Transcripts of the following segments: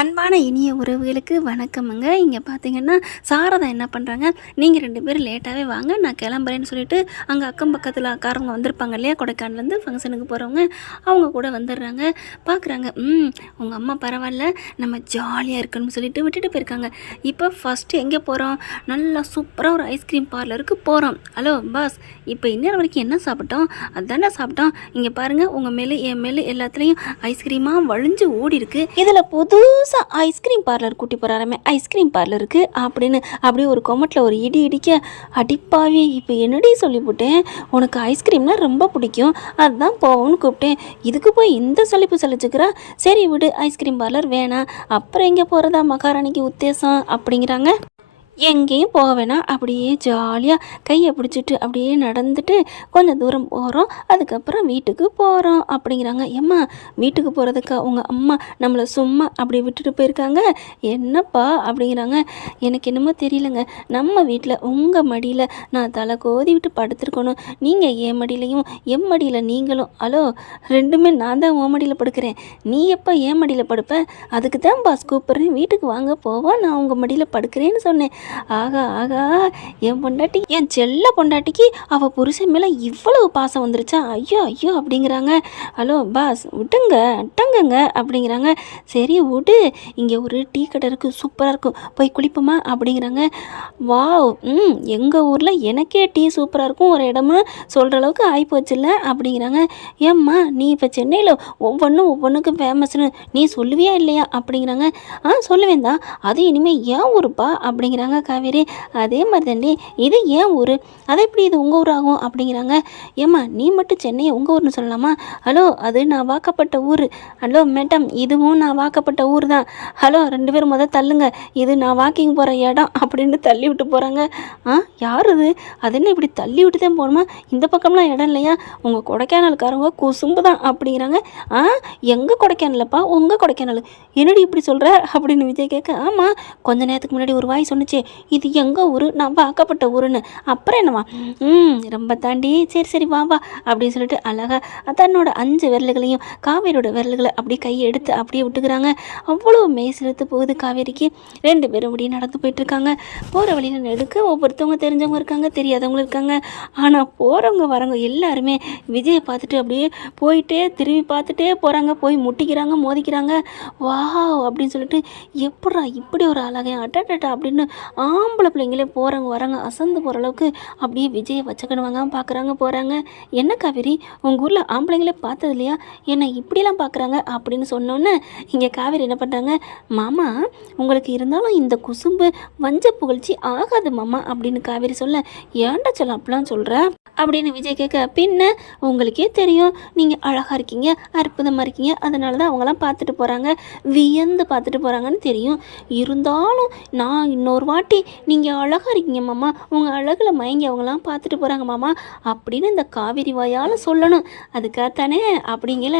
அன்பான இனிய உறவுகளுக்கு வணக்கமுங்க. இங்கே பார்த்தீங்கன்னா சாரதா என்ன பண்ணுறாங்க நீங்கள் ரெண்டு பேரும் லேட்டாகவே வாங்க. நான் கிளம்புறேன்னு சொல்லிட்டு அங்கே அக்கம் பக்கத்தில் அக்காரவங்க வந்திருப்பாங்க இல்லையா? கொடைக்கானலேருந்து ஃபங்க்ஷனுக்கு போகிறவங்க அவங்க கூட வந்துடுறாங்க. பார்க்குறாங்க ம் உங்கள் அம்மா பரவாயில்ல. நம்ம ஜாலியாக இருக்கணும்னு சொல்லிட்டு விட்டுட்டு போயிருக்காங்க. இப்போ ஃபஸ்ட்டு எங்கே போகிறோம் நல்லா சூப்பராக ஒரு ஐஸ்கிரீம் பார்லருக்கு போகிறோம் ஹலோ பாஸ் இப்போ இந்நேரம் வரைக்கும் என்ன சாப்பிட்டோம்? அதுதானே சாப்பிட்டோம். இங்கே பாருங்கள் உங்கள் மேலே என் மேலே எல்லாத்துலேயும் ஐஸ்கிரீமாக வழிஞ்சு ஓடி இருக்கு இதில் புதுசாக ஐஸ்கிரீம் பார்லர் கூட்டி போகிறாரமே ஐஸ்கிரீம் பார்லருக்கு அப்படின்னு அப்படியே ஒரு கொமட்டில் ஒரு இடி இடிக்க அடிப்பாவி. இப்போ என்னடி சொல்லிவிட்டேன் உனக்கு ஐஸ்கிரீம்னா ரொம்ப பிடிக்கும். அதுதான் போவோம்னு கூப்பிட்டேன். இதுக்கு போய் இந்த சலிப்பு சலிச்சுக்கிறா? சரி விடு ஐஸ்கிரீம் பார்லர் வேணாம். அப்புறம் எங்கே போகிறதா மகாராணிக்கு உத்தேசம்? அப்படிங்கிறாங்க. எங்கேயும் போக வேணாம். அப்படியே ஜாலியாக கையை பிடிச்சிட்டு அப்படியே நடந்துட்டு கொஞ்சம் தூரம் போகிறோம் அதுக்கப்புறம் வீட்டுக்கு போகிறோம் அப்படிங்கிறாங்க. ஏம்மா வீட்டுக்கு போகிறதுக்கா உங்கள் அம்மா நம்மளை சும்மா அப்படி விட்டுட்டு போயிருக்காங்க. என்னப்பா? அப்படிங்கிறாங்க. எனக்கு என்னமோ தெரியலங்க. நம்ம வீட்டில் உங்கள் மடியில் நான் தலை கோதி விட்டு படுத்துருக்கணும். நீங்கள் என் மடியிலையும் என் மடியில் நீங்களும். ஹலோ ரெண்டுமே நான் தான் உன் மடியில் படுக்கிறேன். நீ எப்போ என் மடியில் படுப்ப? அதுக்கு தான் பாஸ் கூப்பிட்றேன் வீட்டுக்கு வாங்க போவோம் நான் உங்கள் மடியில் படுக்கிறேன்னு சொன்னேன். ஆகா ஆகா என் பொண்டாட்டி என் செல்ல பொண்டாட்டிக்கு அவள் புருஷன் மேலே இவ்வளவு பாசம் வந்துருச்சா? ஐயோ ஐயோ அப்படிங்கிறாங்க. ஹலோ பாஸ் விட்டுங்க அட்டங்கங்க அப்படிங்கிறாங்க. சரி விடு. இங்கே ஒரு டீ கடை இருக்குது சூப்பராக இருக்கும். போய் குளிப்போமா? அப்படிங்கிறாங்க. வாவ் ம் எங்கள் ஊரில் எனக்கே டீ சூப்பராக இருக்கும் ஒரு இடமா? சொல்கிற அளவுக்கு ஆகிப்போச்சுல்ல அப்படிங்கிறாங்க. ஏம்மா நீ இப்போ சென்னையில் ஒவ்வொன்றும் ஒவ்வொன்றுக்கும் ஃபேமஸ்னு நீ சொல்லுவியா இல்லையா? அப்படிங்கிறாங்க. ஆ சொல்லுவேன் தான் அது இனிமேல் ஏன் ஊருப்பா? அப்படிங்கிறாங்க. காவேரி அதே மாதிரி தாண்டி இது ஏன் ஊர்? அது எப்படி இது உங்கள் ஊர் ஆகும் அப்படிங்கிறாங்க. ஏம்மா நீ மட்டும் சென்னையை உங்கள் ஊர்னு சொல்லலாமா? ஹலோ அது நான் வாக்கப்பட்ட ஊர். ஹலோ மேடம் இதுவும் நான் வாக்கப்பட்ட ஊர் தான் ஹலோ ரெண்டு பேரும் முதல் தள்ளுங்க. இது நான் வாக்கிங் போகிற இடம் அப்படின்னு தள்ளி விட்டு போகிறாங்க ஆ யார் இது அது என்ன இப்படி தள்ளி விட்டு தான் போகணுமா? இந்த பக்கம்லாம் இடம் இல்லையா? உங்கள் கொடைக்கானல்காரங்க குசும்பு தான் அப்படிங்கிறாங்க. ஆ எங்கள் கொடைக்கானலப்பா? உங்கள் கொடைக்கானல். என்னடி இப்படி சொல்கிற அப்படின்னு விஜய் கேட்க ஆமாம் கொஞ்ச நேரத்துக்கு முன்னாடி ஒரு வாய் சொன்னிச்சு. இது எங்கள் ஊர்? நான் வாக்கப்பட்ட ஊருன்னு. அப்புறம் என்னவா? ம் ரொம்ப தாண்டி. சரி சரி வா வா அப்படின்னு சொல்லிட்டு அழகாக தன்னோட அஞ்சு விரல்களையும் காவேரியோட விரல்களை அப்படியே கையை எடுத்து அப்படியே விட்டுக்கிறாங்க. அவ்வளோ மெய் செலுத்து போகுது காவேரிக்கு. ரெண்டு பேரும் அப்படியே நடந்து போயிட்டுருக்காங்க. போகிற வழியில் நெடுக்க ஒவ்வொருத்தவங்க தெரிஞ்சவங்க இருக்காங்க தெரியாதவங்களும் இருக்காங்க. ஆனால் போகிறவங்க வரவங்க எல்லாருமே விஜயை பார்த்துட்டு அப்படியே போயிட்டே திரும்பி பார்த்துட்டே போகிறாங்க போய் முட்டிக்கிறாங்க மோதிக்கிறாங்க. வாவ் அப்படின்னு சொல்லிட்டு எப்படா இப்படி ஒரு அழகை அட்டட்டா அப்படின்னு ஆம்பளை பிள்ளைங்களே போகிறவங்க வராங்க அசந்து போகிற அளவுக்கு அப்படியே விஜயை வச்சுக்கணுவாங்க பார்க்குறாங்க போகிறாங்க என்ன காவேரி உங்கள் ஊரில் ஆம்பளைங்களே பார்த்தது இல்லையா? என்னை இப்படிலாம் பார்க்குறாங்க அப்படின்னு சொன்னோன்னே இங்கே காவேரி என்ன பண்ணுறாங்க மாமா உங்களுக்கு இருந்தாலும் இந்த குசும்பு வஞ்ச புகழ்ச்சி ஆகாது மாமா அப்படின்னு காவேரி சொல்ல ஏன்டா சொல்ல அப்படிலாம் சொல்கிற அப்படின்னு விஜய் கேட்க பின்ன உங்களுக்கே தெரியும் நீங்கள் அழகாக இருக்கீங்க அற்புதமாக இருக்கீங்க அதனால தான் அவங்களாம் பார்த்துட்டு போகிறாங்க வியந்து பார்த்துட்டு போகிறாங்கன்னு தெரியும். இருந்தாலும் நான் இன்னொரு பாட்டி நீங்கள் அழகாக இருக்கீங்க மாமா. உங்கள் அழகில் மயங்கி அவங்களாம் பார்த்துட்டு போகிறாங்க மாமா. அப்படின்னு இந்த காவேரி வாயால் சொல்லணும். அதுக்காகத்தானே அப்படிங்கல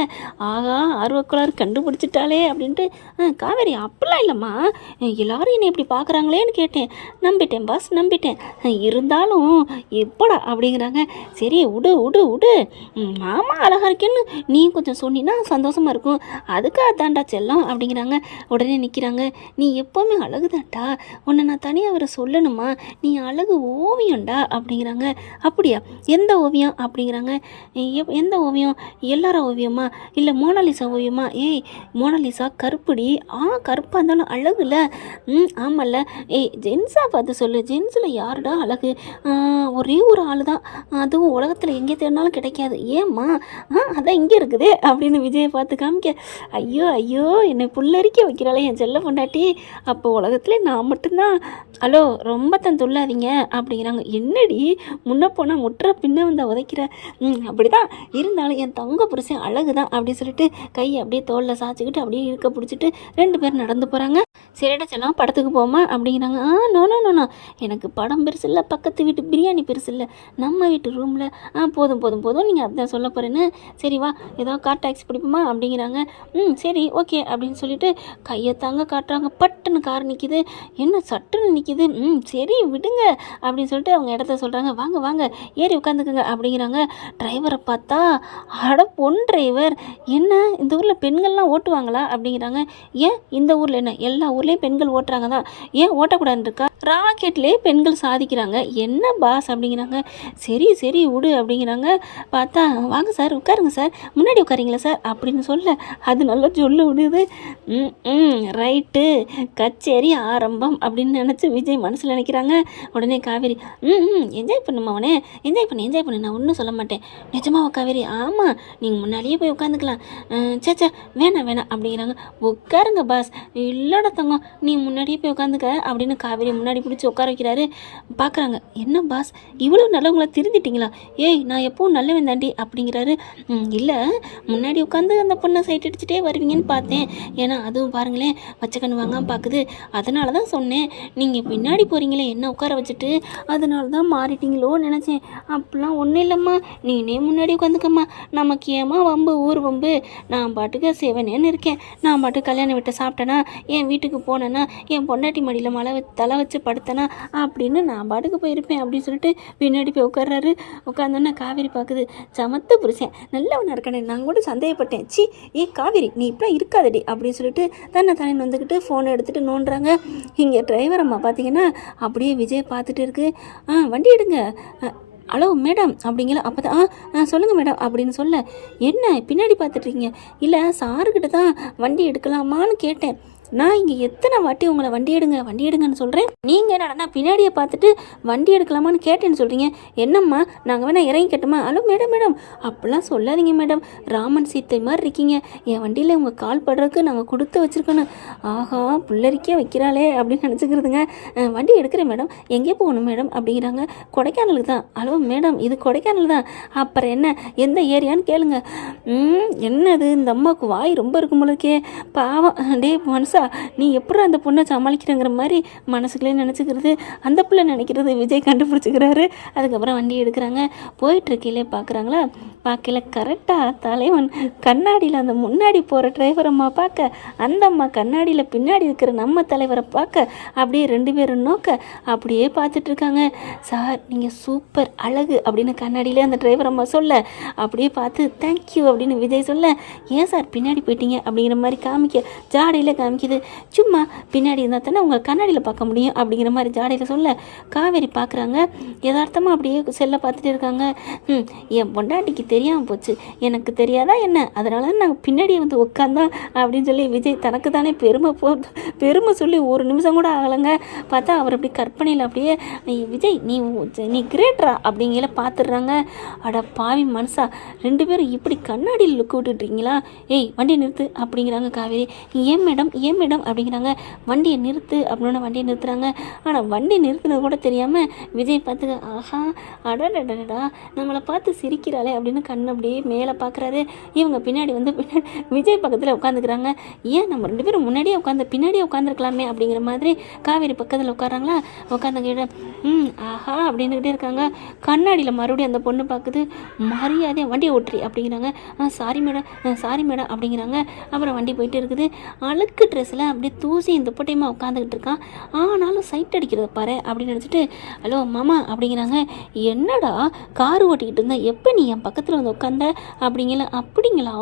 ஆகா ஆர்வக்குளார் கண்டுபிடிச்சிட்டாலே அப்படின்ட்டு "ஆ, காவேரி அப்படிலாம் இல்லைம்மா. எல்லாரும் என்னை இப்படி பார்க்குறாங்களேன்னு கேட்டேன். நம்பிட்டேன் பாஸ் நம்பிட்டேன். இருந்தாலும் எப்படா அப்படிங்கிறாங்க. சரி விடு விடு விடு மாமா அழகா இருக்கேன்னு நீ கொஞ்சம் சொன்னீன்னா சந்தோஷமாக இருக்கும். அதுக்காகத்தான்டா செல்லம் அப்படிங்கிறாங்க. உடனே நிற்கிறாங்க நீ எப்போவுமே அழகுதான்டா. உன்னை நான் தனியாக அவரை சொல்லணுமா? நீ அழகு ஓவியம்டா அப்படிங்கிறாங்க. அப்படியா? எந்த ஓவியம் அப்படிங்கிறாங்க. எப்- எந்த ஓவியம்? எல்லார ஓவியமா? இல்லை மோனாலிசா ஓவியமா? ஏய் மோனாலிசா கருப்புடி. ஆ கருப்பாக இருந்தாலும் அழகுல. ம் ஆமாம்ல ஏய் ஜென்ஸாக பார்த்து சொல்லு. ஜென்ஸில் யாருடா அழகு? ஒரே ஒரு ஆள் தான் அதுவும் உலகத்தில் எங்கே தேடினாலும் கிடைக்காது. ஏம்மா? ஆ அதான் இங்கே இருக்குது அப்படின்னு விஜயை பார்த்து காமிக்க ஐயோ ஐயோ என்னை புல்லரிக்க வைக்கிறாளே என் செல்ல பொண்டாட்டி. அப்போ உலகத்தில் நான் மட்டும்தான் ஹலோ ரொம்ப தன் துள்ளாதீங்க அப்படிங்கிறாங்க. என்னடி? முன்னே போனால் முட்டுற பின்ன வந்து உதைக்கிற. ம் அப்படி தான் இருந்தாலும் என் தங்க புருஷன் அழகு தான் அப்படின்னு சொல்லிட்டு கையை அப்படியே தோளில் சாய்ச்சிக்கிட்டு அப்படியே இழுக்க பிடிச்சிட்டு ரெண்டு பேரும் நடந்து போகிறாங்க சரிடா செல்லாம் படத்துக்கு போமா அப்படிங்கிறாங்க. ஆ நோனா நோனா எனக்கு படம் பெருசு இல்லை பக்கத்து வீட்டு பிரியாணி பெருசு இல்லை. நம்ம வீட்டு ரூமில் ஆ போதும் போதும் போதும். நீங்கள் அதுதான் சொல்ல போகிறேன்னு சரி வா. ஏதோ கார் டாக்ஸி பிடிப்போமா? அப்படிங்கிறாங்க. ம் சரி ஓகே. அப்படின்னு சொல்லிட்டு கையை தாங்க காட்டுறாங்க. பட்டுன்னு கார் நிற்கிது என்ன சட்டுன்னு நிற்கிது ம் சரி விடுங்க. அப்படின்னு சொல்லிட்டு அவங்க இடத்த சொல்கிறாங்க வாங்க வாங்க ஏறி உட்காந்துக்குங்க. அப்படிங்கிறாங்க. டிரைவரை பார்த்தா அட பொன் டிரைவர் என்ன? இந்த ஊரில் பெண்கள்லாம் ஓட்டுவாங்களா? அப்படிங்கிறாங்க. ஏன்? இந்த ஊரில் என்ன? எல்லா ஊர்லேயும் பெண்கள் ஓட்டுறாங்க தான் ஏன் ஓட்டக்கூடாதுன்னு இருக்கா ராக்கெட்லேயே பெண்கள் சாதிக்கிறாங்க. என்ன பாஸ்? அப்படிங்கிறாங்க. சரி சரி விடு. அப்படிங்கிறாங்க. பார்த்தா வாங்க சார் உட்காருங்க சார். முன்னாடி உட்காரிங்களா சார்? அப்படின்னு சொல்ல. அது நல்லா சொல்ல விடுது. ம் ம் ரைட்டு. கச்சேரி ஆரம்பம். அப்படின்னு நினச்சி விஜய் மனசில் நினைக்கிறாங்க. உடனே காவேரி ம் ம் என்ஜாய் பண்ணுமா அவனே என்ஜாய் பண்ணு என்ஜாய் பண்ணு நான் ஒன்றும் சொல்ல மாட்டேன். நிஜமாவா காவேரி? ஆமாம் நீங்கள் முன்னாடியே போய் உட்காந்துக்கலாம். சேச்சா வேணாம் வேணாம் அப்படிங்கிறாங்க. உட்காருங்க பாஸ் இல்லைடா தங்கம் நீ முன்னாடியே போய் உட்காந்துக்க அப்படின்னு காவேரி முன்னாடி பிடிச்சி உட்கார வைக்கிறாரு. பார்க்குறாங்க என்ன பாஸ் இவ்வளோ நல்லவங்களை திருந்திட்டிங்களா? ஏய் நான் எப்பவும் நல்லவன் தாண்டி அப்படிங்கிறாரு. இல்லை. முன்னாடி உட்காந்து அந்த பொண்ணை சைட் அடிச்சுட்டே வருவீங்கன்னு பார்த்தேன். ஏன்னா அதுவும் பாருங்களேன் வச்சக்கண்ணு வாங்காமல் பார்க்குது அதனால தான் சொன்னேன். நீங்கள் நீங்கள் பின்னாடி போகிறீங்களே என்ன உட்கார வச்சுட்டு? அதனால தான் மாறிட்டீங்களோ நினச்சேன். அப்படிலாம் ஒன்றும் இல்லைம்மா. நீனே முன்னாடி உட்காந்துக்கம்மா. நமக்கு ஏமா வம்பு ஊர் வம்பு? நான் பாட்டுக்கு சேவனேன்னு இருக்கேன். நான் பாட்டு கல்யாணம் விட்டு சாப்பிட்டேனா என் வீட்டுக்கு போனேன்னா என் பொண்டாட்டி மடியில் மழை வச்சு தலை வச்சு படுத்தேனா அப்படின்னு நான் பாட்டுக்கு போயிருப்பேன் அப்படின்னு சொல்லிட்டு பின்னாடி போய் உட்கார்றாரு. உட்காந்தோன்னா காவேரி பார்க்குது. சமத்து புருஷன் நல்லவனாக இருக்கானே நான் கூட சந்தேகப்பட்டேன். சி ஏ காவேரி நீ இப்போ இருக்காதடி அப்படின்னு சொல்லிட்டு தன்னை தானே வந்துக்கிட்டு ஃபோனை எடுத்துகிட்டு நோண்டுறாங்க. இங்கே டிரைவர் அம்மா பார்த்தீங்கன்னா அப்படியே விஜய் பார்த்துட்டு இருக்கு. ஆ வண்டி எடுங்க. ஹலோ மேடம் அப்படிங்களா அப்போ தான் ஆ சொல்லுங்கள் மேடம் அப்படின்னு சொல்ல என்ன பின்னாடி பார்த்துட்ருக்கீங்க இல்லை சாருக்கிட்ட தான் வண்டி எடுக்கலாமான்னு கேட்டேன். நான் இங்கே எத்தனை வாட்டி உங்களை வண்டி எடுங்க வண்டி எடுங்கன்னு சொல்கிறேன் நீங்கள் என்னடா பின்னாடியை பார்த்துட்டு வண்டி எடுக்கலாமான்னு கேட்டேன்னு சொல்கிறீங்க என்னம்மா நாங்கள் வேணால் இறங்கி கேட்டோமா? Hello madam madam. அப்படிலாம் சொல்லாதீங்க மேடம். ராமன் சீத்தை மாதிரி இருக்கீங்க. என் வண்டியில் உங்கள் கால் படுறதுக்கு நாங்கள் கொடுத்து வச்சுருக்கணும். ஆஹா புள்ளரிக்கே வைக்கிறாளே அப்படின்னு நினச்சிக்கிறதுங்க. வண்டி எடுக்கிறேன் மேடம். எங்கே போகணும் மேடம்? அப்படிங்கிறாங்க. கொடைக்கானலுக்கு தான். ஹலோ மேடம் இது கொடைக்கானல் தான். அப்புறம் என்ன? எந்த ஏரியான்னு கேளுங்க. என்னது? இந்த அம்மாவுக்கு வாய் ரொம்ப இருக்கும் போல இருக்கே. பாவம். டே மனுஷா நீ எப்படி அந்த பொண்ணை சமாளிக்கிறங்கிற மாதிரி மனசுக்குள்ளே நினச்சிக்கிறது அந்த பிள்ளை நினைக்கிறது விஜய் கண்டுபிடிச்சிக்கிறாரு. அதுக்கப்புறம் வண்டி எடுக்கிறாங்க. போயிட்டுருக்கையிலே பார்க்குறாங்களா பார்க்கல கரெக்டாக தலைவன் கண்ணாடியில் அந்த முன்னாடி போகிற டிரைவர் அம்மா பார்க்க அந்த அம்மா கண்ணாடியில் பின்னாடி இருக்கிற நம்ம தலைவரை பார்க்க அப்படியே ரெண்டு பேரும் நோக்க அப்படியே பார்த்துட்ருக்காங்க சார் நீங்கள் சூப்பர் அழகு அப்படின்னு கண்ணாடியிலே அந்த டிரைவர் அம்மா சொல்ல அப்படியே பார்த்து தேங்க்யூ அப்படின்னு விஜய் சொல்ல ஏன் சார் பின்னாடி போயிட்டீங்க? அப்படிங்கிற மாதிரி காமிக்க ஜாடையில் காமிக்குது சும்மா பின்னாடி இருந்தால் தானே உங்கள் கண்ணாடியில் பார்க்க முடியும் அப்படிங்கிற மாதிரி ஜாடையில் சொல்ல காவேரி பார்க்குறாங்க. யதார்த்தமாக அப்படியே செல்லை பார்த்துட்டு இருக்காங்க. ம் என் பொண்டாட்டிக்கு தெரியாமல் போச்சு. எனக்கு தெரியாதா என்ன? அதனால நாங்கள் பின்னாடியே வந்து உட்காந்தோம் அப்படின்னு சொல்லி விஜய் தனக்கு தானே பெருமை போ பெருமை சொல்லி ஒரு நிமிஷம் கூட ஆகலைங்க. பார்த்தா அவர் அப்படி கற்பனையில் அப்படியே விஜய் நீ நீ கிரேட்ரா அப்படிங்கிற பார்த்துடுறாங்க. அட பாவி மனசா ரெண்டு பேரும் இப்படி கண்ணாடியில் லுக்கு விட்டுட்ருக்கீங்களா ஏய் வண்டியை நிறுத்து அப்படிங்கிறாங்க காவேரி. ஏன் மேடம் ஏன் மேடம் அப்படிங்கிறாங்க. வண்டியை நிறுத்து அப்படின்னு வண்டியை நிறுத்துறாங்க. ஆனால் வண்டி நிறுத்தினது கூட தெரியாமல் விஜய் பார்த்து ஆஹா அடடடடா நம்மளை பார்த்து சிரிக்கிறாளே அப்படின்னு கண் அப்படியே மேலே பார்க்குறாரு. இவங்க பின்னாடி வந்து பின்னாடி விஜய் பக்கத்தில் உட்காந்துக்கிறாங்க. ஏன் நம்ம ரெண்டு பேரும் முன்னாடியே உட்காந்து பின்னாடியே உட்காந்துருக்கலாமே அப்படிங்கிற மாதிரி காவேரி பக்கத்தில் உட்காராங்களா? உட்காந்து ம் ஆஹா அப்படின்னுக்கிட்டே இருக்காங்க. கண்ணாடியில் மறுபடியும் அந்த பொண்ணு பார்க்குது. மரியாதை வண்டியை ஓட்டுறி அப்படிங்கிறாங்க. ஆ சாரி மேடம் சாரி மேடம் அப்படிங்கிறாங்க. அப்புறம் வண்டி போயிட்டு இருக்குது. அழுக்கு ட்ரெஸ் வயசில் அப்படியே தூசி இந்த புட்டையுமா உட்காந்துக்கிட்டு இருக்கான் ஆனாலும் சைட் அடிக்கிறத பாரு அப்படின்னு நினச்சிட்டு ஹலோ மாமா அப்படிங்கிறாங்க. என்னடா கார் ஓட்டிக்கிட்டு இருந்தேன் எப்போ நீ என் பக்கத்தில் வந்து உட்காந்த அப்படிங்கல அப்படிங்களா?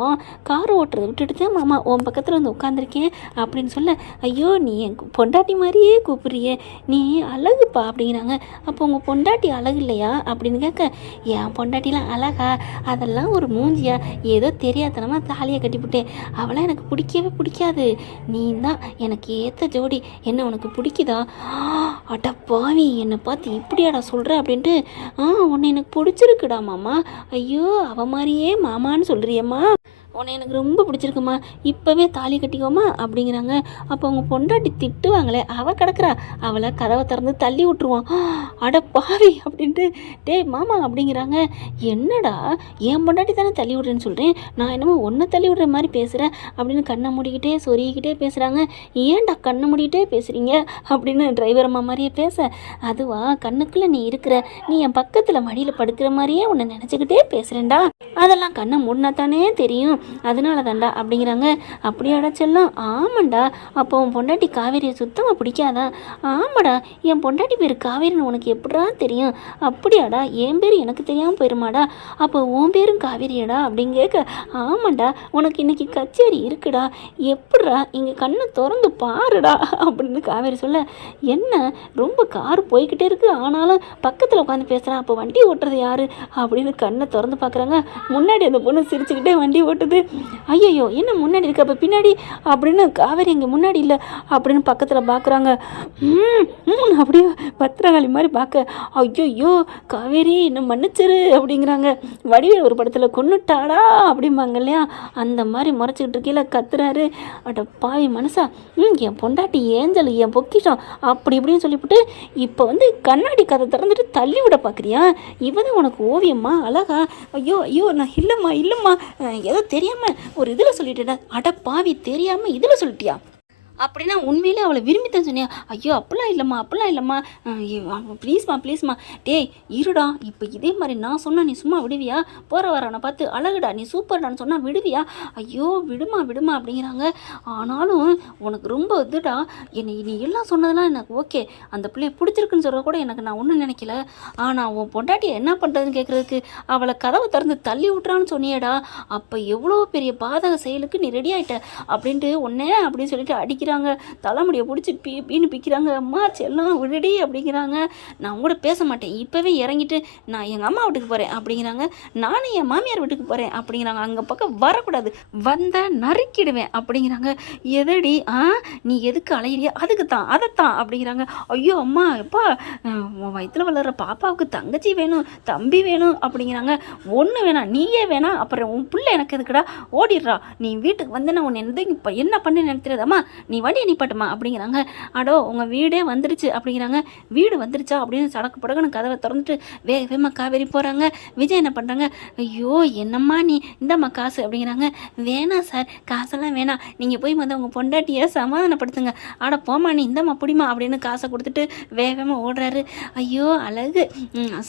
கார் ஓட்டுறதை விட்டுட்டு தான் மாமா உன் பக்கத்தில் வந்து உட்காந்துருக்கேன் அப்படின்னு சொல்ல ஐயோ நீ என் பொண்டாட்டி மாதிரியே கூப்பிடுறிய நீ அழகுப்பா அப்படிங்கிறாங்க. அப்போ உங்கள் பொண்டாட்டி அழகு இல்லையா? அப்படின்னு கேட்க என் பொண்டாட்டிலாம் அழகா அதெல்லாம் ஒரு மூஞ்சியா? ஏதோ தெரியாதனமாக தாலியை கட்டிவிட்டேன் அவளாம் எனக்கு பிடிக்கவே பிடிக்காது. நீ தான் எனக்கு ஏற்ற ஜோடி. என்ன உனக்கு பிடிக்குதா? அட பாவி என்னை பார்த்து இப்படியாடா சொல்கிற அப்படின்ட்டு ஆ உன்னை எனக்கு பிடிச்சிருக்குடா மாமா. ஐயோ அவ மாதிரியே மாமான்னு சொல்கிறியம்மா உன்னை எனக்கு ரொம்ப பிடிச்சிருக்குமா இப்போவே தாலி கட்டிக்கோமா? அப்படிங்கிறாங்க. அப்போ அவங்க பொண்டாட்டி திட்டுவாங்களே அவள் கிடக்குறா. அவளை கதவை திறந்து தள்ளி விட்டுருவான். அட பாவி அப்படின்ட்டு டேய் மாமா அப்படிங்கிறாங்க. என்னடா என் பொண்டாட்டி தானே தள்ளி விடுறேன்னு சொல்கிறேன் நான் என்னமோ ஒன்றை தள்ளி விடுற மாதிரி பேசுகிறேன் அப்படின்னு கண்ணை மூடிக்கிட்டே சொருகிக்கிட்டே பேசுகிறாங்க ஏன்டா கண்ணை மூடிக்கிட்டே பேசுகிறீங்க அப்படின்னு டிரைவர் அம்மா மாதிரியே பேச. அதுவா கண்ணுக்குள்ளே நீ இருக்கிற நீ என் பக்கத்தில் மடியில் படுக்கிற மாதிரியே உன்னை நினச்சிக்கிட்டே பேசுகிறேன்டா அதெல்லாம் கண்ணை மூடினா தானே தெரியும். அதனால தான்டா அப்படிங்கிறாங்க. அப்படியாடா செல்லும் ஆமாண்டா. அப்போ உன் பொண்டாட்டி காவேரியை சுத்தமாக பிடிக்காதா? ஆமாடா என் பொண்டாட்டி பேர் காவேரின்னு உனக்கு எப்படா தெரியும்? அப்படியாடா என் பேர் எனக்கு தெரியாமல் போயிருமாடா? அப்போ உன் பேரும் காவேரியாடா அப்படின்னு கேட்க ஆமாண்டா உனக்கு இன்னைக்கு கச்சேரி இருக்குடா. எப்படா இங்கே கண்ணை திறந்து பாருடா அப்படின்னு காவேரி சொல்ல என்ன ரொம்ப கார் போய்கிட்டே இருக்குது ஆனாலும் பக்கத்தில் உட்காந்து பேசுகிறான் அப்போ வண்டி ஓட்டுறது யார்? அப்படின்னு கண்ணை திறந்து பார்க்குறாங்க முன்னாடி அந்த பொண்ணு சிரிச்சுக்கிட்டே வண்டி ஓட்டுது. ஐயோ என்ன முன்னாடி இருக்கு? அப்போ பின்னாடி? அப்படின்னு காவேரி இங்கே முன்னாடி இல்லை அப்படின்னு பக்கத்தில் பார்க்குறாங்க ம் ம் அப்படியே பத்திரகாளி மாதிரி பார்க்க ஐயோ காவேரி என்ன மன்னிச்சிரு அப்படிங்கிறாங்க. வடிவேல் ஒரு படத்தில் கொன்னுட்டாடா அப்படிம்பாங்க இல்லையா? அந்த மாதிரி முறைச்சிக்கிட்டு இருக்கையில கத்துறாரு. அட பாவி மனசா. ம் என் பொண்டாட்டி ஏஞ்சல் என் பொக்கிஷம் அப்படி இப்படின்னு சொல்லிவிட்டு இப்போ வந்து கண்ணாடி கதை திறந்துட்டு தள்ளி விட பார்க்குறியா இவன் உனக்கு ஓவியம்மா அழகா? ஐயோ ஐயோ நான் இல்லைம்மா இல்லைம்மா. ஏதோ தெரியாமல் ஒரு இதில் சொல்லிட்டேன்னா அட பாவி தெரியாமல் இதில் சொல்லிட்டியா? அப்படின்னா உண்மையிலே அவளை விரும்பித்தான் சொன்னியா? ஐயோ அப்படிலாம் இல்லைம்மா அப்படிலாம் இல்லைம்மா. ப்ளீஸ்மா ப்ளீஸ்மா டேய் இருடா இப்போ இதே மாதிரி நான் சொன்னால் நீ சும்மா விடுவியா? போகிற வரவனை பார்த்து அழகுடா நீ சூப்பர்டான்னு சொன்னால் விடுவியா? ஐயோ விடுமா விடுமா அப்படிங்கிறாங்க. ஆனாலும் உனக்கு ரொம்ப இதுடா. என்னை நீ எல்லாம் சொன்னதெல்லாம் எனக்கு ஓகே அந்த பிள்ளைய பிடிச்சிருக்குன்னு சொல்கிற கூட எனக்கு நான் ஒன்றும் நினைக்கல. ஆனால் உன் பொண்டாட்டியை என்ன பண்ணுறதுன்னு கேட்குறதுக்கு அவளை கதவை திறந்து தள்ளி விட்றான்னு சொன்னியடா. அப்போ எவ்வளோ பெரிய பாதக செயலுக்கு நீ ரெடி ஆகிட்ட அப்படின்ட்டு உன்னே அப்படின்னு சொல்லிட்டு பிடிக்கிறாங்க தலைமுடியை பிடிச்சி பீ பீன்னு பிக்கிறாங்க அம்மா செல்லம் விடுடி அப்படிங்கிறாங்க. நான் கூட பேச மாட்டேன். இப்போவே இறங்கிட்டு நான் எங்கள் அம்மா வீட்டுக்கு போகிறேன் அப்படிங்கிறாங்க. நானும் என் மாமியார் வீட்டுக்கு போகிறேன் அப்படிங்கிறாங்க. அங்கே பக்கம் வரக்கூடாது. வந்தால் நறுக்கிடுவேன் அப்படிங்கிறாங்க. எதடி? ஆ நீ எதுக்கு அலையிறியா? அதுக்கு தான் அதைத்தான் அப்படிங்கிறாங்க. ஐயோ அம்மா எப்பா வயிற்றில் வளர்கிற வயித்துல வளர்ற பாப்பாவுக்கு தங்கச்சி வேணும் தம்பி வேணும் அப்படிங்கிறாங்க. ஒன்று வேணாம் நீயே வேணாம் அப்புறம் உன் பிள்ளை எனக்கு எதுக்குடா? ஓடிடுறா. நீ வீட்டுக்கு வந்து நான் உன்னை எந்த இப்போ என்ன பண்ணு எனக்கு நீ நீ வண்டியை நிப்பாட்டுமா அப்படிங்கிறாங்க. அடோ உங்கள் வீடே வந்துருச்சு. அப்படிங்கிறாங்க. வீடு வந்துருச்சா? அப்படின்னு சடக்கு படக்குன்னு கதவை திறந்துட்டு வேக வேகமாக காவேரி போகிறாங்க விஜய் என்ன பண்ணுறாங்க ஐயோ என்னம்மா நீ? இந்தாம்மா காசு அப்படிங்கிறாங்க. வேணாம் சார் காசெல்லாம் வேணாம் நீங்கள் போய் வந்து உங்கள் பொண்டாட்டியை சமாதானப்படுத்துங்க. ஆட போம்மா நீ இந்தம்மா பிடிமா அப்படின்னு காசை கொடுத்துட்டு வேகமாக ஓடுறாரு. ஐயோ அழகு.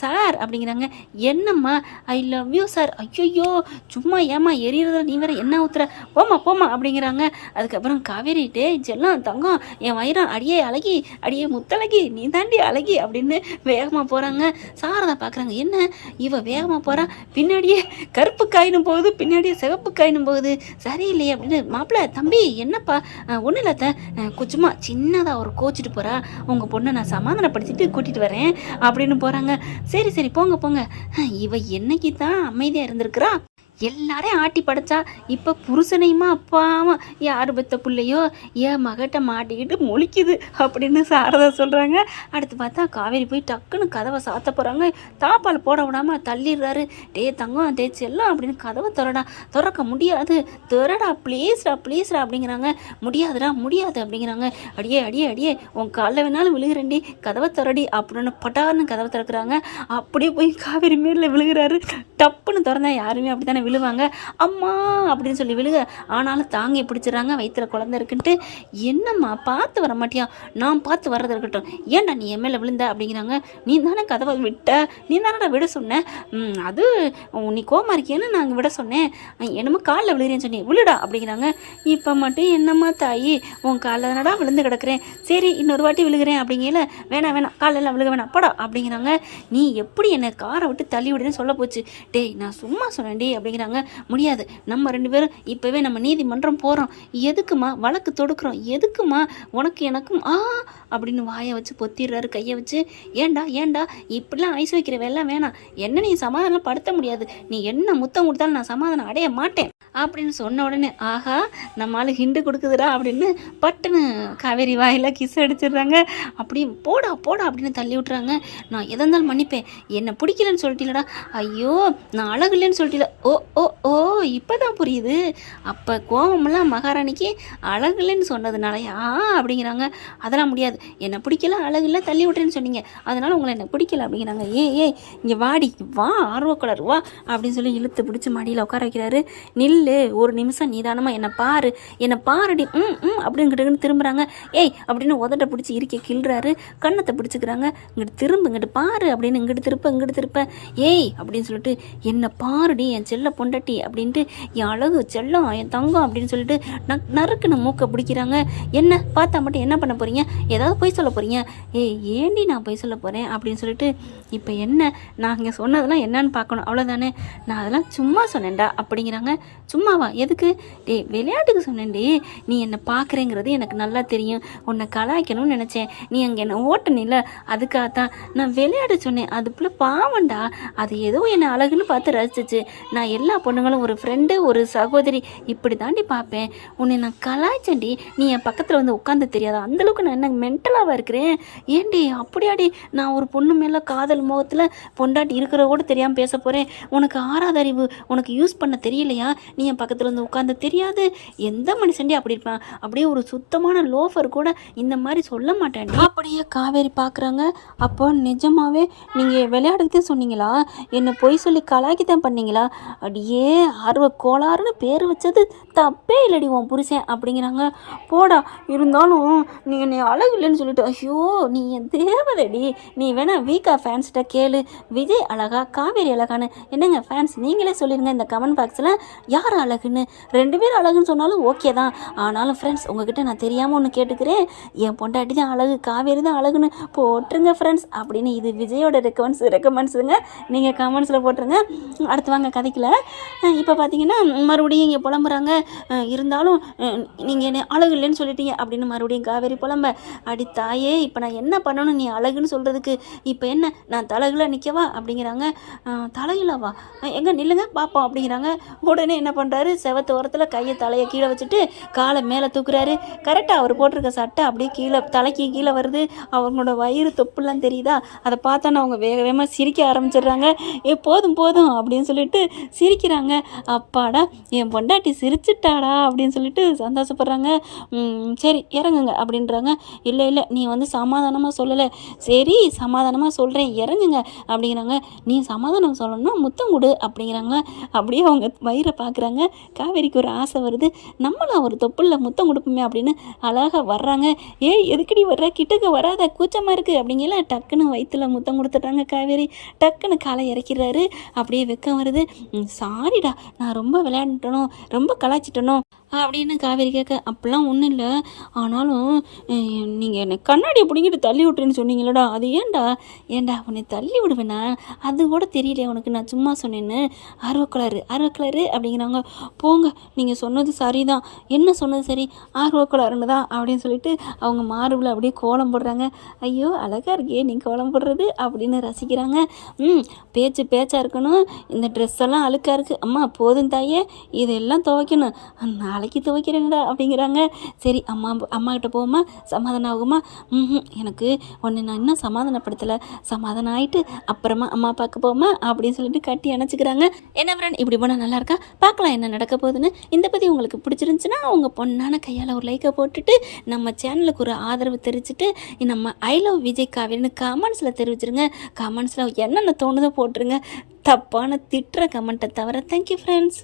சார் அப்படிங்கிறாங்க. என்னம்மா? I love you sir. ஐயோ சும்மா ஏம்மா எரியறத நீ வேற என்ன ஊத்துற? போம்மா போம்மா அப்படிங்கிறாங்க. அதுக்கப்புறம் காவேரி டே செல்லம் தங்கம் என் வயிறான் அடியே அழகி அடியே முத்தழகி நீ தாண்டி அழகி அப்படின்னு வேகமாக போகிறாங்க சாரதா பார்க்குறாங்க என்ன? இவ வேகமாக போகிறா பின்னாடியே கருப்பு காயினும் போகுது பின்னாடியே சிவப்பு காயினும் போகுது. சரியில்லையே அப்படின்னு மாப்பிள்ள தம்பி என்னப்பா? ஒன்றும் இல்லை கொஞ்சமா சின்னதாக ஒரு கோச்சிட்டு போகிறா உங்கள் பொண்ணை நான் சமாதானப்படுத்திட்டு கூட்டிகிட்டு வரேன் அப்படின்னு போகிறாங்க சரி சரி போங்க போங்க. இவ என்னைக்கு தான் அமைதியாக இருந்திருக்கிறா? எல்லாரையும் ஆட்டி படைச்சா இப்போ புருஷனையுமா அப்பாவும் யார் பெத்த பிள்ளையோ என் மகட்ட மாட்டிக்கிட்டு முழிக்குது அப்படின்னு சாரதா சொல்கிறாங்க அடுத்து பார்த்தா காவேரி போய் டக்குன்னு கதவை சாத்த போகிறாங்க தாப்பால் போட விடாமல் தள்ளிடுறாரு. டே தங்கம் டே செல்லம் அப்படின்னு கதவை திறடா திறக்க முடியாது. திறடா ப்ளீஸ்டா ப்ளீஸ்டா அப்படிங்கிறாங்க. முடியாதுடா முடியாது அப்படிங்கிறாங்க. அடியே அடியே அடியே உன் காலில் வேணாலும் விழுகிறேன்டி கதவை திறடி அப்படின்னு பட்டார்னு கதவை திறக்கிறாங்க. அப்படியே போய் காவேரி மேலில் விழுகிறாரு. டப்புன்னு திறந்தா யாருமே அப்படி தானே விழுவாங்க. அம்மா அப்படின்னு சொல்லி விழுக. ஆனாலும் தாங்கி பிடிச்சிடுறாங்க. வயிற்றுல குழந்தை இருக்குன்ட்டு என்னம்மா பார்த்து வர மாட்டியா? நான் பார்த்து வர்றது இருக்கட்டும். ஏன்டா நீ என் மேலே விழுந்த? அப்படிங்கிறாங்க. நீ தானே கதவை விட்ட? நீ தானடா விட சொன்ன? அது நீ கோமா இருக்கேன்னு நாங்கள் விட சொன்னேன். என்னமோ காலில் விழுகிறேன்னு சொன்னேன். விழுடா அப்படிங்கிறாங்க. இப்போ மட்டும் என்னம்மா தாயி? உன் காலில் தானடா விழுந்து கிடக்குறேன். சரி இன்னொரு வாட்டி விழுகிறேன் அப்படிங்கல வேணாம் வேணாம். காலெல்லாம் விழுக வேணாம். போடா அப்படிங்கிறாங்க. நீ எப்படி என்னை காரை விட்டு தள்ளி விடுன்னு சொல்ல போச்சு? டேய் நான் சும்மா சொன்னேன்டி அப்படிங்கிறாங்க முடியாது. நம்ம ரெண்டு பேரும் இப்போவே நம்ம நீதிமன்றம் போகிறோம் எதுக்குமா வழக்கு தொடுக்கிறோம். எதுக்குமா உனக்கு எனக்கும் ஆ அப்படின்னு வாயை வச்சு பொத்திடுறாரு கையை வச்சு. ஏன்டா ஏன்டா இப்படிலாம் ஐஸ் வைக்கிற வேலை வேணாம். என்ன நீ சமாதானம் படுத்த முடியாது. நீ என்ன முத்தம் கொடுத்தாலும் நான் சமாதானம் அடைய மாட்டேன். அப்படின்னு சொன்ன உடனே ஆஹா நம்மளால ஹிண்டு கொடுக்குதுடா அப்படின்னு பட்டுன்னு காவேரி வாயில கிஸ் அடிச்சிடுறாங்க. அப்படி போடா போடா அப்படின்னு தள்ளி விட்றாங்க நான் எதை இருந்தாலும் மன்னிப்பேன். என்னை பிடிக்கலன்னு சொல்லிட்டீங்களடா. ஐயோ நான் அழகு இல்லைன்னு சொல்லிட்டீல ஓ ஓ ஓ இப்போதான் புரியுது. அப்போ கோவமெல்லாம் மகாராணிக்கு அழகு இல்லைன்னு சொன்னதுனாலயா அப்படிங்கிறாங்க. அதெல்லாம் முடியாது. என்னை பிடிக்கல அழகு இல்லை தள்ளி விட்றேன்னு சொன்னீங்க. அதனால் உங்களை என்னை பிடிக்கல அப்படிங்கிறாங்க. ஏ ஏ இங்கே வாடி வா ஆர்வக்கலர் வா அப்படின்னு சொல்லி இழுத்து பிடிச்சி மடியில் உட்கார வைக்கிறாரு. நில்லு ஒரு நிமிஷம் நிதானமாக என்னை பாரு என்னை பாருடி ம் ம் அப்படிங்கிட்டு திரும்புகிறாங்க ஏய் அப்படின்னு உதட்ட பிடிச்சி இருக்க கிள்றாரு. கண்ணத்தை பிடிச்சிக்கிறாங்க. இங்கிட்டு திரும்ப இங்கிட்டு பாரு அப்படின்னு இங்கிட்டு திருப்ப இங்கிட்டு திருப்ப. ஏய் அப்படின்னு சொல்லிட்டு என்னை பாருடி என் செல்ல பொண்டட்டி அப்படின்ட்டு என் அழகு செல்லம் என் தங்கம் அப்படின்னு சொல்லிட்டு நக் நறுக்குன்னு மூக்கை பிடிக்கிறாங்க. என்ன? பார்த்தா மட்டும் என்ன பண்ண போகிறீங்க ஏதாவது போய் சொல்ல போகிறீங்க ஏய் ஏண்டி நான் போய் சொல்ல போகிறேன் அப்படின்னு சொல்லிட்டு இப்போ என்ன? நான் இங்கே சொன்னதெல்லாம் என்னன்னு பார்க்கணும். அவ்வளோதானே நான் அதெல்லாம் சும்மா சொன்னேன்டா அப்படிங்கிறாங்க. சும்மாவா? எதுக்கு? டேய் விளையாட்டுக்கு சொன்னேன்டி. நீ என்னை பார்க்குறேங்கிறது எனக்கு நல்லா தெரியும். உன்னை கலாய்க்கணும்னு நினச்சேன். நீ அங்கே என்னை அதுக்காக அதுக்காகத்தான் நான் விளையாட சொன்னேன். அது போல பாவண்டா அது ஏதோ என்னை அழகுன்னு பார்த்து ரசிச்சிச்சு. நான் எல்லா பொண்ணுங்களும் ஒரு ஃப்ரெண்டு ஒரு சகோதரி இப்படி தாண்டி பார்ப்பேன். உன்னை நான் கலாய்ச்சேன்டி. நீ என் பக்கத்தில் வந்து உட்காந்து தெரியாதா? அந்தளவுக்கு நான் என்ன மென்டலாக இருக்கிறேன்? ஏண்டி? அப்படியாடி நான் ஒரு பொண்ணு மேலே காதல் முகத்தில் பொண்டாட்டி இருக்கிற கூட தெரியாமல் பேச போகிறேன் உனக்கு ஆறாதறிவு உனக்கு யூஸ் பண்ண தெரியலையா? நீ என் பக்கத்தில் வந்து உட்காந்து தெரியாது. எந்த மனுஷன்டி அப்படி இருப்பான்? அப்படியே ஒரு சுத்தமான லோஃபர் கூட இந்த மாதிரி சொல்ல மாட்டேன் அப்படியே காவேரி பார்க்குறாங்க அப்போ நிஜமாகவே நீங்கள் விளையாடுறதே சொன்னீங்களா? என்னை பொய் சொல்லி கலாக்கி தான் பண்ணீங்களா? அப்படியே ஆர்வ கோளாறுன்னு பேர் வச்சது தப்பே இல்லடி உன் புருஷன் அப்படிங்கிறாங்க. போடா இருந்தாலும் நீ என்னை அழகு இல்லைன்னு சொல்லிட்டு ஐயோ நீ என் தேவதடி. நீ வேணா வீக்கா ஃபேன்ஸ்கிட்ட கேளு. விஜய் அழகா காவேரி அழகான்னு. என்னங்க ஃபேன்ஸ் நீங்களே சொல்லிடுங்க இந்த கமெண்ட் பாக்ஸில் யார் அழகுன்னு. ரெண்டு பேரும் அழகுன்னு சொன்னாலும் ஓகே தான். ஆனாலும் ஃப்ரெண்ட்ஸ் உங்ககிட்ட நான் தெரியாமல் ஒன்று கேட்டுக்கிறேன். என் பொண்டாட்டி தான் அழகு காவேரி தான் அழகுன்னு போட்டுருங்க ஃப்ரெண்ட்ஸ் அப்படின்னு இது விஜயோட ரெக்கமெண்ட்ஸ் ரெக்கமெண்ட்ஸுங்க நீங்கள் கமெண்ட்ஸில் போட்டுருங்க. அடுத்து வாங்க கதைக்கில் இப்போ பார்த்தீங்கன்னா மறுபடியும் இங்கே புலம்புறாங்க. இருந்தாலும் நீங்கள் என்ன அழகு இல்லைன்னு சொல்லிட்டீங்க அப்படின்னு மறுபடியும் காவேரி புலம்ப. அடி தாயே இப்போ நான் என்ன பண்ணணும்? நீ அழகுன்னு சொல்கிறதுக்கு இப்போ என்ன? நான் தலகில் நிற்கவா அப்படிங்கிறாங்க. தலையிலவா எங்கே நில்லுங்க பார்ப்போம் அப்படிங்கிறாங்க. உடனே என்ன பண்ணுறாரு செவத்து ஓரத்தில் கையை தலையை கீழே வச்சுட்டு காலை மேலே தூக்குறாரு. கரெக்டாக அவர் போட்டிருக்க சட்டை அப்படியே கீழே தலைக்கு கீழே வருது. அவங்களோட வயிறு தொப்புலாம் தெரியுதா? அதை பார்த்தோன்னா அவங்க வேக வேகமாக சிரிக்க ஆரம்பிச்சிடுறாங்க. ஏ போதும் போதும் அப்படின்னு சொல்லிட்டு சிரிக்கிறாங்க. அப்பாடா என் பொண்டாட்டி சிரிச்சிட்டாடா அப்படின்னு சொல்லிட்டு சந்தோஷப்படுறாங்க. சரி இறங்குங்க அப்படின்றாங்க. இல்லை இல்லை நீ வந்து சமாதானமாக சொல்லலை. சரி சமாதானமாக சொல்கிறேன் இறங்குங்க அப்படிங்கிறாங்க. நீ சமாதானம் சொல்லணும்னா முத்தம் கொடு அப்படிங்கிறாங்க. அப்படியே அவங்க வயிறை பார்க்குறாங்க. காவேரிக்கு ஒரு ஆசை வருது. நம்மளும் ஒரு தொப்புளில் முத்தம் கொடுப்போமே அப்படின்னு அழகாக வர்றாங்க. ஏ எதுக்கடி வர்ற? கிட்டக்க வராத கூச்சமாக இருக்குது அப்படிங்கல டக்குன்னு வயிற்றுல முத்தம் கொடுத்துட்றாங்க காவேரி. டக்குன்னு காலை இறக்கிறாரு. அப்படியே வெக்கம் வருது. சாரிடா நான் ரொம்ப விளையாண்டுட்டனோ ரொம்ப கலாய்ச்சிட்டனோ அப்படின்னு காவேரி கேட்க அப்படிலாம் ஒன்றும் இல்லை. ஆனாலும் நீங்கள் என்னை கண்ணாடியை பிடிங்கிட்டு தள்ளி விட்டுருன்னு சொன்னீங்களடா அது ஏன்டா? ஏன்டா உன்னை தள்ளி விடுவேண்ணா அது கூட தெரியல உனக்கு நான் சும்மா சொன்னேன்னு. ஆர்வக்கலரு ஆர்வக்கலரு அப்படிங்கிறாங்க. போங்க நீங்கள் சொன்னது சரிதான். என்ன சொன்னது சரி? ஆர்வக்கலருன்னு தான் அப்படின்னு சொல்லிட்டு அவங்க மார்பில் அப்படியே கோலம் போடுறாங்க. ஐயோ அழகாக இருக்கே நீ கோலம் போடுறது அப்படின்னு ரசிக்கிறாங்க. ம் பேச்சு பேச்சாக இருக்கணும். இந்த ட்ரெஸ் எல்லாம் அழுக்காக இருக்குது அம்மா போதும் தாயே. இதெல்லாம் துவைக்கணும். தலைக்கு துவைக்கிறேங்கடா அப்படிங்கிறாங்க. சரி அம்மா அம்மா கிட்ட போகுமா சமாதானம் ஆகுமா? ம் எனக்கு ஒன்று நான் இன்னும் சமாதானப்படுத்தலை. சமாதானம் ஆகிட்டு அப்புறமா அம்மா பார்க்க போமா அப்படின்னு சொல்லிட்டு கட்டி அணைச்சிக்கிறாங்க. என்ன ஃப்ரெண்ட் இப்படி போனால் நல்லா இருக்கா? பார்க்கலாம் என்ன நடக்க போகுதுன்னு. இந்த பற்றி உங்களுக்கு பிடிச்சிருந்துச்சுன்னா உங்கள் பொண்ணான கையால் ஒரு லைக்கை போட்டுட்டு நம்ம சேனலுக்கு ஒரு ஆதரவு தெரிவிச்சுட்டு நம்ம ஐ லவ் விஜய் காவியன்னு கமெண்ட்ஸில் தெரிவிச்சிருங்க. கமெண்ட்ஸில் என்னென்ன தோணுதோ போட்டுருங்க. தப்பான திட்டுற கமெண்ட்டை தவிர தேங்க்யூ ஃப்ரெண்ட்ஸ்